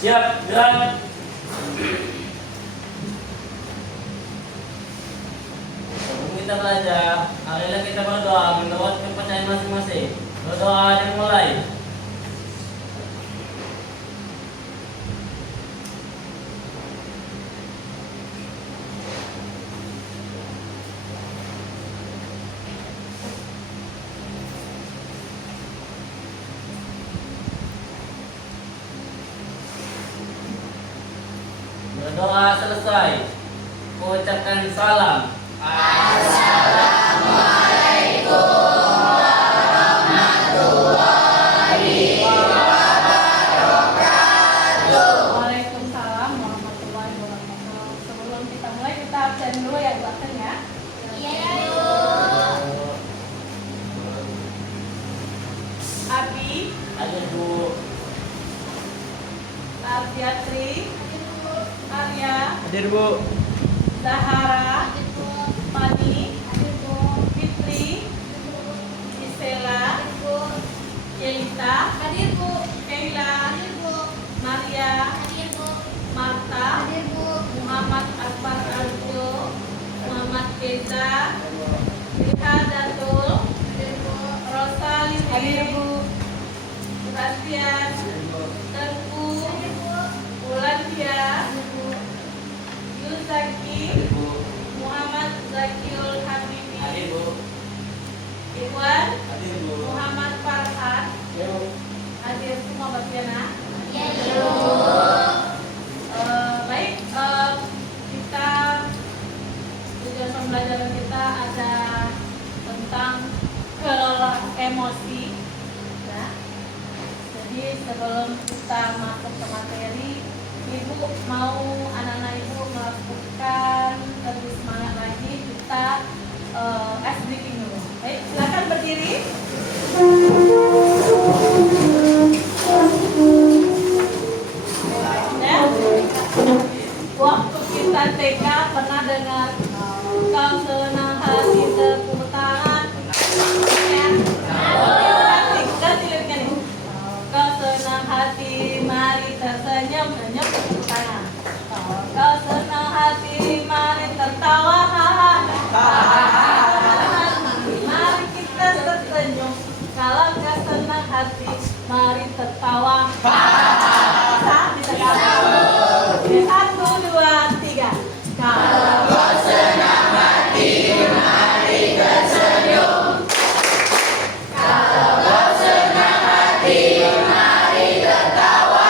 Siap, gerak. Sebelum kita belajar, marilah kita berdoa menurut kepercayaan masing-masing. Berdoa dan mulai. Berdoa selesai, ucapkan salam. Waalaikumsalam warahmatullahi wabarakatuh. Sebelum kita mulai, kita absen dulu ya Bu Aksen ya. Abi, Hadir Bu. Ardiatri, Arya, Hadir Bu. Zahara, Fani, Fitri, Gisela, Yelita, Keila, Maria, Marta, Muhammad Akbar Arjo, Muhammad Keza, Riha Datul, Rosa Lili, Sebastian, Tengku, Ulandia, Yuzaki, Hadir Bu. Muhammad Zakiul Habibi, Hadir Bu. Iwan, Hadir Bu. Muhammad Farhan, Yuk. hadir semua bagian ya. Baik, kita tujuan pembelajaran kita ada tentang kelola emosi. Ya. Jadi sebelum kita masuk ke materi, Ibu mau anak-anak Ibu melakukan lebih semangat lagi, kita ice breaking dulu. Baik, silakan berdiri. Ya. Waktu kita TK pernah dengar kau senang hati tepuk tangan. Ya. Ganti liriknya nih. Kau senang hati mari tersenyum, senyum tepuk tangan. Kau senang hati mari tertawa, mari kita tersenyum. Kalau kau senang hati mari tertawa. Bisa gabung. 1, 2, 3. Kalau senang hati mari tersenyum. Kalau senang hati mari tertawa.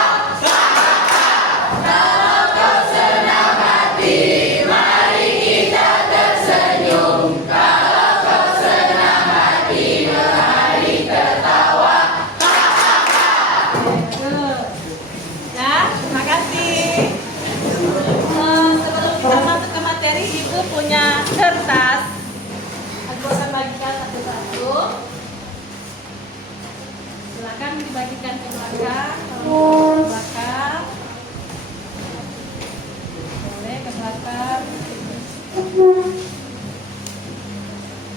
Kalau kau senang hati mari kita tersenyum. Kalau kau senang hati mari tertawa. Ya, terima kasih. Sebelum kita masuk ke materi, Ibu punya kertas. Aku akan bagikan satu-satu. Silakan dibagikan ke belakang. Kalau ke belakang, boleh ke belakang.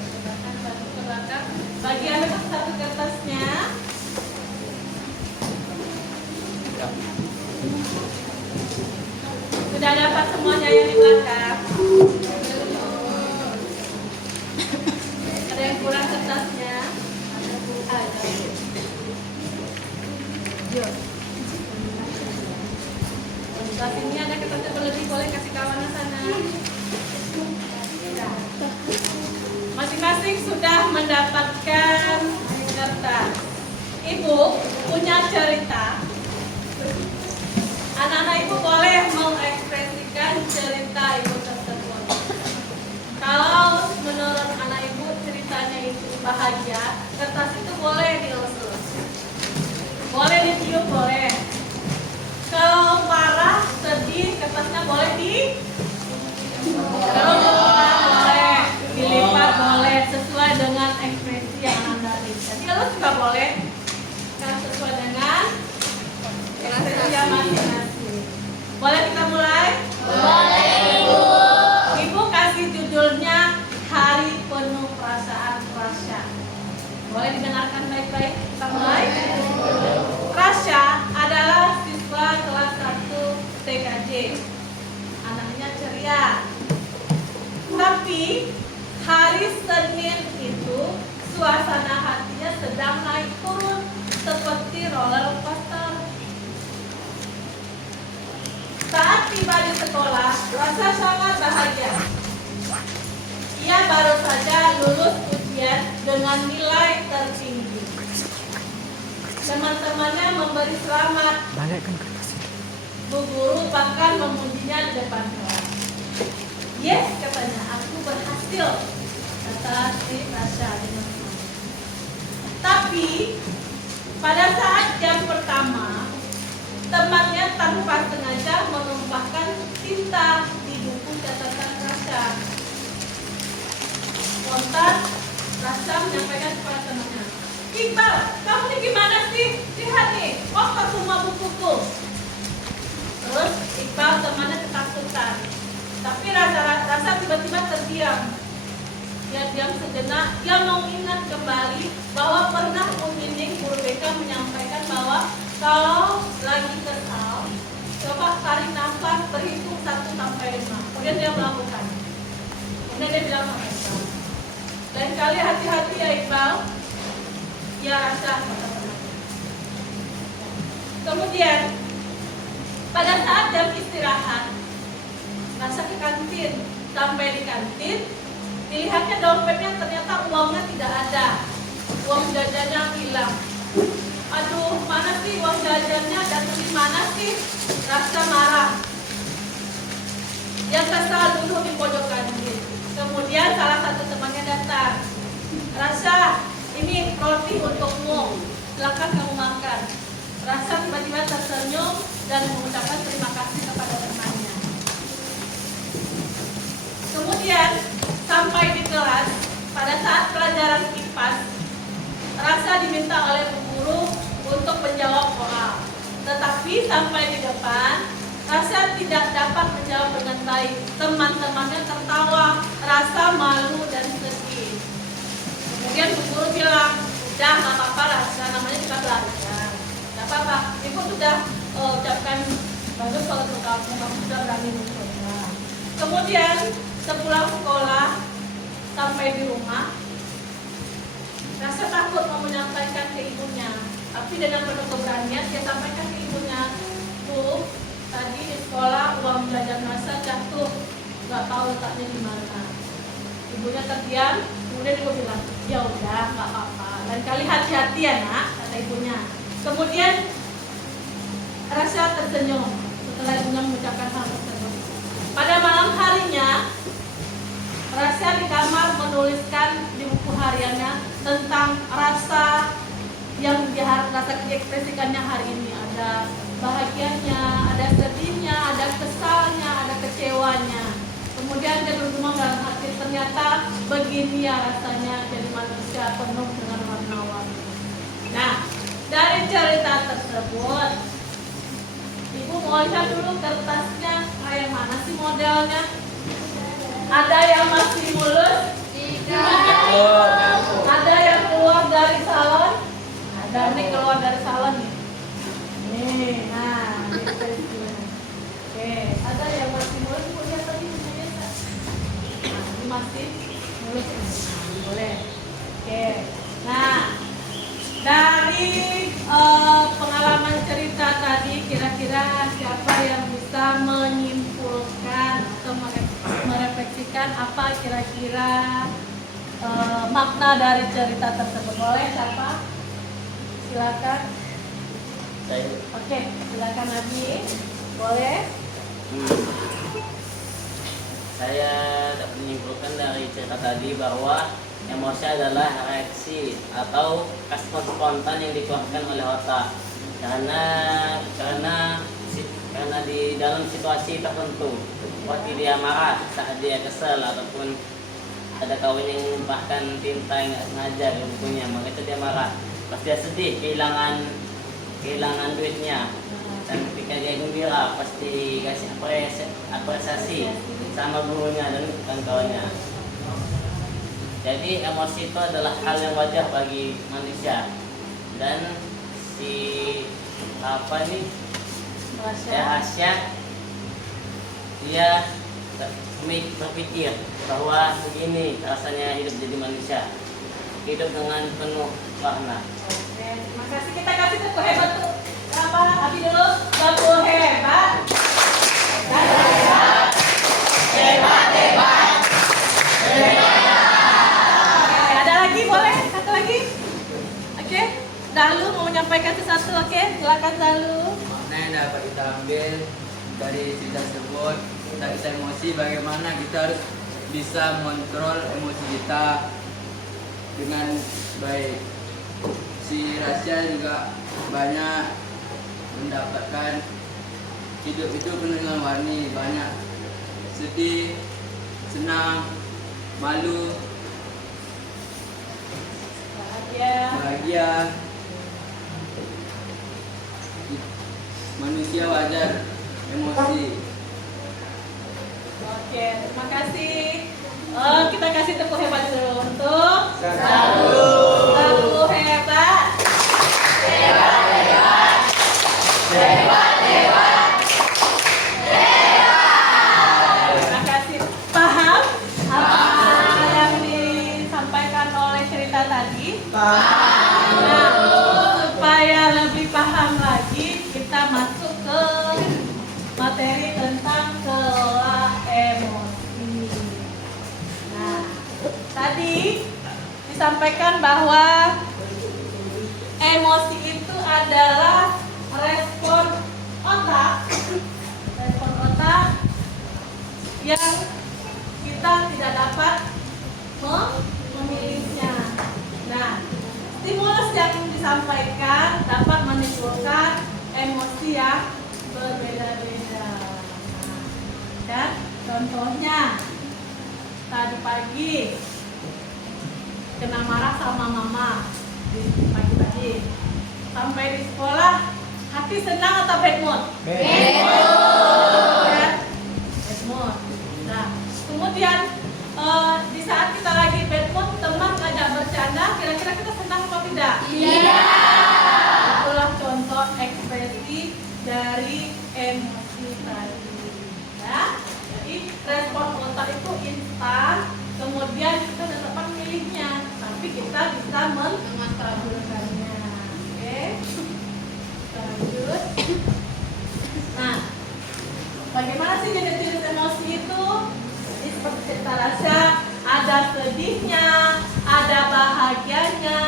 Silakan bagi ke belakang. Bagi anak satu kertasnya. Sudah dapat semuanya yang di belakang? Ada yang kurang kertasnya? Ada. Yuk. Sebelah sini ada kertasnya berlebih, boleh kasih kawan sana. Sudah. Masing-masing sudah mendapatkan kertas. Ibu punya cerita. Anak-anak Ibu boleh mengekspresikan cerita Ibu tersebut. Kalau menurut anak Ibu ceritanya itu bahagia, kertas itu boleh dielus-elus. Boleh ditiup, boleh. Kalau marah, sedih, kertasnya boleh kalau marah boleh, dilipat boleh, sesuai dengan ekspresi yang Anda lihat. Dielus juga boleh, kan sesuai dengan ekspresi yang masing-masing. Boleh kita mulai? Boleh, Ibu. Ibu kasih judulnya Hari Penuh Perasaan Rasya. Boleh didengarkan baik-baik? Kita mulai. Rasya adalah siswa kelas 1 Tapi hari Senin itu suasana hatinya sedang naik turun seperti roller coaster. Saat tiba di sekolah, rasa sangat bahagia. Ia baru saja lulus ujian dengan nilai tertinggi. Teman-temannya memberi selamat. Bu guru bahkan memujinya di depan kelas. Yes, katanya, aku berhasil, kata si Rasha dengan semangat. Tapi pada saat jam pertama, temannya tanpa sengaja menumpahkan tinta di buku catatan Rasha. Spontan, Rasha menyampaikan kepada temannya, Iqbal, kamu ini gimana sih? Lihat nih, kotor semua bukuku. Terus Iqbal temannya ketakutan. Tapi Rasha tiba-tiba terdiam. Dia diam sejenak, dia mengingat kembali bahwa pernah Bu Nining, guru BK menyampaikan bahwa kalau lagi kesal, coba tarik nafas, berhitung 1 sampai 5. Kemudian dia melakukan. Kemudian dia bilang sama Iqbal, lain kali hati-hati ya Iqbal. Ya Rasha, kata teman. Kemudian pada saat jam istirahat, Rasha ke kantin. Sampai di kantin, dilihatnya dompetnya ternyata uangnya tidak ada. Uang jajannya hilang. Aduh, mana sih uang jajannya? Jatuh di mana sih? Rasha marah. Dia kesal dulu di pojok kantin. Kemudian salah satu temannya datang. Rasha, ini roti untukmu. Silakan kamu makan. Rasha tiba-tiba tersenyum dan mengucapkan terima kasih kepada temannya. Kemudian sampai di kelas, pada saat pelajaran IPAS, Rasha diminta oleh bu guru untuk menjawab soal. Tetapi sampai di depan, Rasha tidak dapat menjawab dengan baik. Teman-temannya tertawa, Rasha malu dan sedih. Kemudian bu guru bilang, udah nggak apa-apa Rasha, namanya juga belajar. Nggak apa-apa, ibu sudah ucapkan bagus kalau untuk kamu sudah berani mencoba. Kemudian sepulang sekolah sampai di rumah, Rasha takut mau menyampaikan ke ibunya, tapi dengan penuh keberanian dia sampaikan ke ibunya, Bu, tadi di sekolah uang jajan Rasha jatuh, nggak tahu letaknya di mana. Ibunya terdiam, kemudian ibu bilang, ya udah nggak apa-apa, lain kali hati-hati ya nak, kata ibunya. Kemudian Rasha tersenyum setelah ibunya mengucapkan hal tersebut. Pada malam harinya, Rasha di kamar menuliskan di buku hariannya tentang rasa yang Rasha diekspresikannya hari ini. Ada bahagianya, ada sedihnya, ada kesalnya, ada kecewanya. Kemudian dia bergumam dalam hati, ternyata begini ya rasanya jadi manusia penuh dengan warna-warni. Nah, dari cerita tersebut, Ibu mau lihat dulu kertasnya kayak mana sih modelnya? Ada yang masih mulus? Ada yang keluar dari salon? Ada nih keluar dari salon nih. Nih, nah, oke, ada yang masih mulus? Lihat tadi punyanya. Nah, ini masih mulus. Boleh. Oke. Nah, dari pengalaman cerita tadi, kira-kira siapa yang bisa menyimpulkan atau merefleksikan apa kira-kira makna dari cerita tersebut? Boleh siapa? Silakan. Saya. Oke, silakan Nabi. Boleh? Saya dapat menyimpulkan dari cerita tadi bahwa emosi adalah reaksi atau respon spontan yang dikeluarkan oleh otak karena di dalam situasi tertentu, seperti dia marah, saat dia kesel, ataupun ada kawan yang menumpahkan tinta yang nggak sengaja ke bukunya, maka itu dia marah. Pas dia sedih, kehilangan duitnya, dan ketika dia gembira, pasti kasih apresiasi sama gurunya dan kawan-kawannya. Jadi emosi itu adalah hal yang wajar bagi manusia. Dan si Rasha dia berpikir bahwa begini rasanya hidup jadi manusia, hidup dengan penuh warna. Oke, terima kasih. Kita kasih tepuk hebat tuh. Apa? Abi dulu. Tepuk hebat. Hebat. Hebat. Hebat. Oke, ada lagi boleh? Satu lagi. Oke. Dahlu mau menyampaikan sesuatu. Oke, silakan Dahlu. Makna yang dapat kita ambil dari cerita tersebut, kita emosi, bagaimana kita harus bisa mengontrol emosi kita dengan baik. Si Rasya juga banyak mendapatkan hidup itu penuh dengan warni, banyak sedih, senang, malu, bahagia. Manusia wajar emosi. Oke, terima kasih. Kita kasih tepuk hebat dulu untuk Satu. tepuk hebat. Hebat, hebat. Hebat, hebat. Hebat. Terima kasih. Paham apa yang disampaikan oleh cerita tadi? Paham. Nah, supaya lebih paham lagi, kita masuk ke materi tentang kelola emosi. Nah, tadi disampaikan bahwa emosi itu adalah respon otak yang kita tidak dapat memilihnya. Nah, stimulus yang disampaikan dapat menimbulkan emosi yang berbeda-beda. Dan contohnya tadi pagi kena marah sama mama di pagi tadi, sampai di sekolah hati senang atau bad mood? Bad mood. Nah, kemudian di saat kita lagi bad mood, teman ngajak bercanda, kira-kira kita senang atau tidak? Iya. Itulah contoh ekspresi dari emosi tadi. Ya, jadi respon otak itu instan, kemudian kita tidak dapat memilihnya, tapi kita bisa mengabulkannya. Oke, kita lanjut. Nah, bagaimana sih jenis-jenis emosi itu? Ini seperti cerita Rasya, ada sedihnya, ada bahagianya,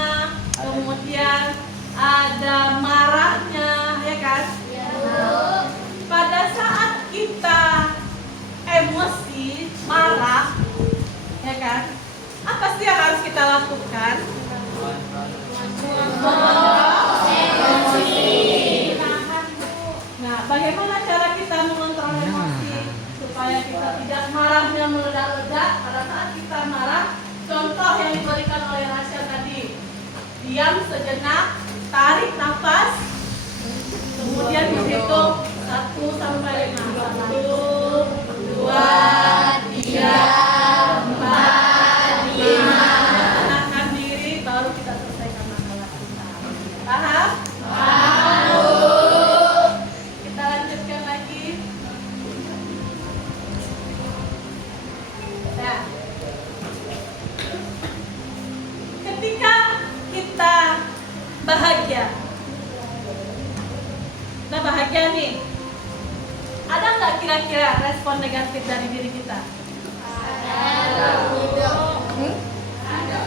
kemudian ada marahnya, ya kan? Nah, pada saat kita emosi, marah, ya kan? Apa sih yang harus kita lakukan? Nah, bagaimana cara kita mengontrol emosi supaya kita tidak marahnya meledak-ledak pada saat kita marah? Contoh yang diberikan oleh Rasya tadi, diam sejenak, tarik nafas, kemudian dihitung 1 sampai 5. 1, 2, 3, 4, 5. Tenangkan diri, baru kita selesaikan masalah kita. Paham? Paham. Kita lanjutkan lagi. Nah, ketika kita bahagia, nah bahagia nih, ada nggak kira-kira respon negatif dari diri kita? Ada.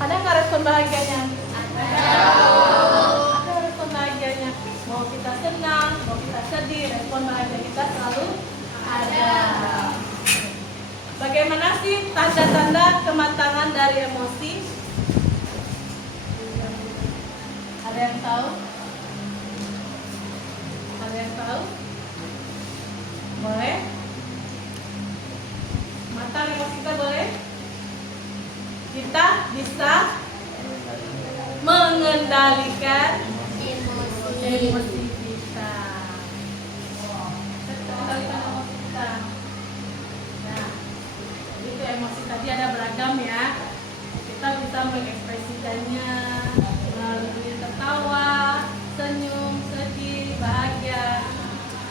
Ada nggak respon bahagianya? Ada respon bahagianya. Mau kita senang, mau kita sedih, respon bahagia kita selalu ada. Bagaimana sih tanda-tanda kematangan dari emosi? Ada yang tahu? Ada yang tahu? Boleh? Matang emosi kita boleh? Kita bisa mengendalikan emosi kita. Mengendalikan emosi kita. Nah, itu emosi tadi ada beragam ya. Kita bisa mengekspresikannya melalui tertawa, senyum, sedih, bahagia.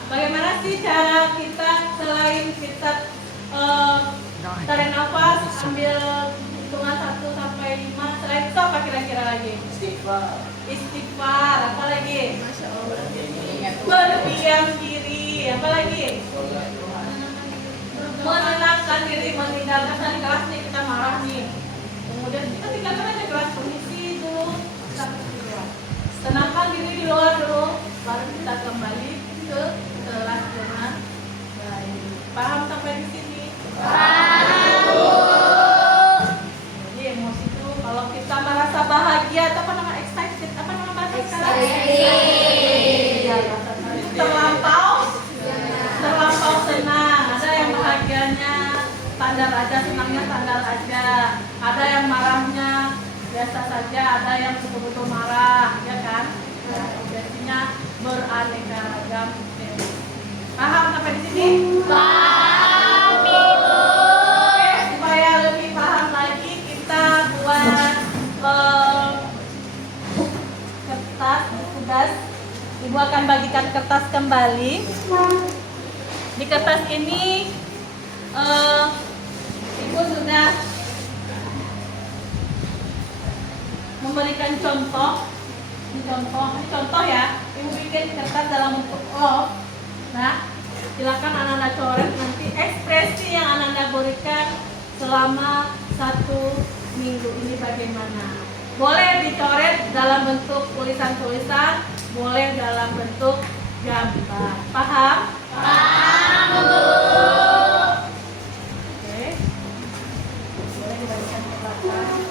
Bagaimana sih cara kita selain kita Tarik nafas, ambil hitungan 1 sampai 5. Setelah itu apa kira-kira lagi? Istighfar. Apa lagi? Berdiam diri. Apa lagi? Menenangkan diri, meninggalkan tadi kelas nih kita marah nih. Kemudian kita tinggalkan aja kelas kondisi dulu. Kita keluar. Tenangkan diri di luar dulu, baru kita kembali ke kelas dengan baik. Paham sampai di sini? Jadi emosi itu kalau kita merasa bahagia atau apa nama excited, apa nama bahasa sekarang? Iya, terlampau senang. Ada yang bahagianya standar aja, senangnya standar aja. Ada yang marahnya biasa saja, ada yang betul-betul marah, ya kan? Nah, biasanya beraneka ragam. Paham sampai di sini? Paham, Ibu. Oke, supaya lebih paham lagi kita buat kertas tugas. Ibu akan bagikan kertas kembali. Di kertas ini Ibu sudah memberikan contoh. Ini contoh ya. Ibu bikin kertas dalam bentuk love. Nah, silakan anak-anak coret nanti ekspresi yang anak-anak berikan selama 1 minggu ini bagaimana. Boleh dicoret dalam bentuk tulisan-tulisan, boleh dalam bentuk gambar. Paham? Paham, Bu. Oke. Boleh dibagikan ke belakang.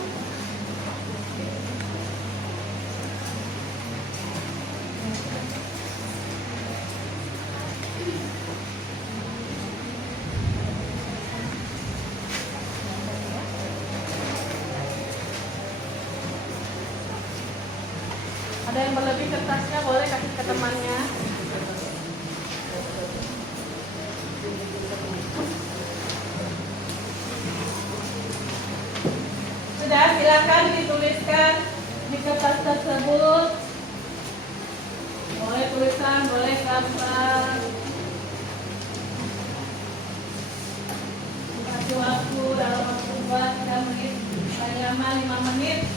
Ada yang berlebih kertasnya boleh kasih ke temannya. Sudah, silakan dituliskan di kertas tersebut. Boleh tulisan, boleh gambar. Kasih waktu dalam waktu buat 3 menit, paling lama 5 menit.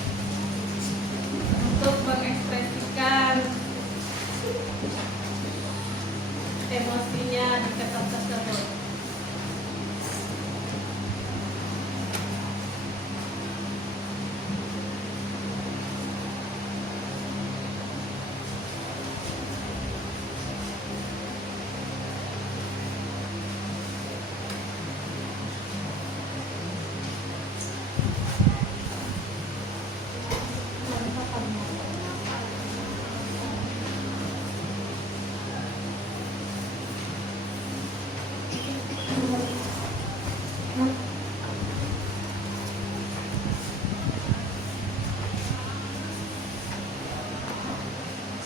Untuk mengekspresikan emosinya di kertas tersebut.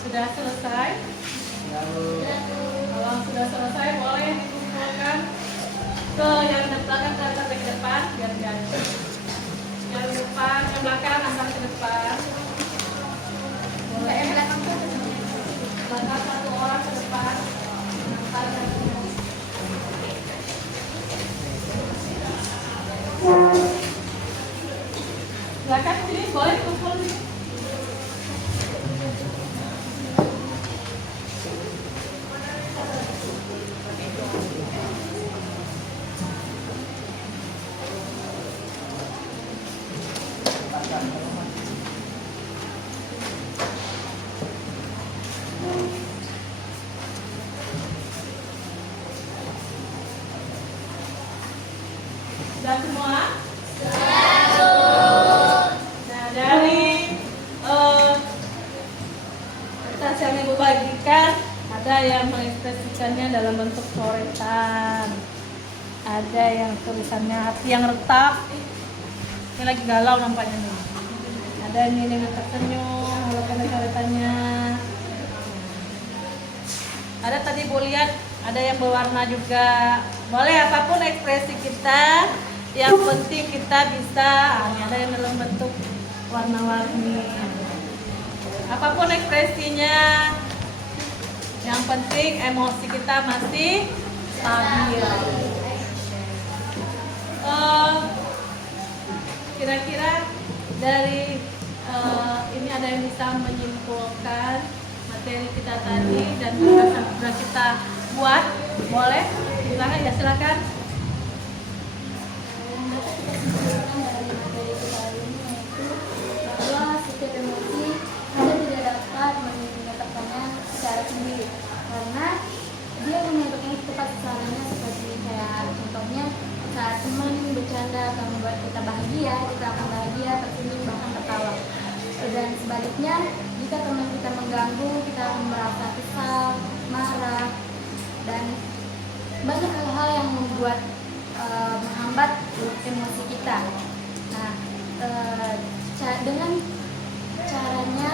Sudah selesai? Kalau sudah selesai boleh dikumpulkan ke yang belakang ke depan biar jadi. Yang depan, yang belakang antar ke depan. Boleh yang belakang ke depan. Belakang 1 orang ke depan. Antar ke depan. Belakang sini boleh dikumpul sini. Sudah semua? Nah, dari kertas yang Ibu bagikan, ada yang mengekspresikannya dalam bentuk coretan, ada yang tulisannya hati yang retak. Ini lagi galau nampaknya nih. Ada yang tersenyum, walaupun coretannya. Ada tadi Bu lihat, ada yang berwarna juga. Boleh apapun ekspresi kita, yang penting kita bisa. Ini ada yang dalam bentuk warna-warni. Apapun ekspresinya, yang penting emosi kita masih stabil. Kira-kira dari ini ada yang bisa menyimpulkan materi kita tadi dan pembahasan yang sudah kita buat? Boleh? Silakan ya, silakan. Yang dapat kita simpulkan dari materi kita hari ini yaitu bahwa setiap emosi kita tidak dapat menyatakannya secara sendiri karena dia menyebabkan tepat sasarannya, seperti kayak contohnya saat teman bercanda akan membuat kita bahagia, kita akan bahagia, tersenyum, bahkan tertawa. Dan sebaliknya, jika teman kita mengganggu, kita akan merasa kesal, marah, dan banyak hal-hal yang membuat menghambat emosi kita. Nah, dengan caranya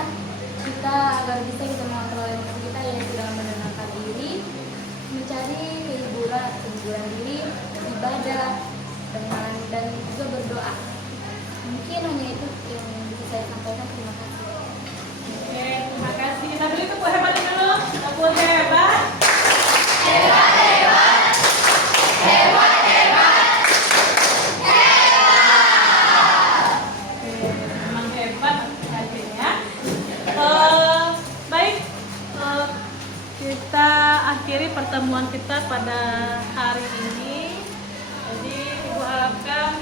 kita agar bisa kita mengontrol emosi kita yaitu dengan menenangkan diri, mencari hiburan diri, ibadah, dan juga berdoa. Mungkin hanya itu yang bisa saya sampaikan. Terima kasih. Oke, terima kasih. Kita beri tepuk hebat dulu. Tepuk hebat. Oke, memang hebat akhirnya. Baik, kita akhiri pertemuan kita pada hari ini. Jadi ibu harapkan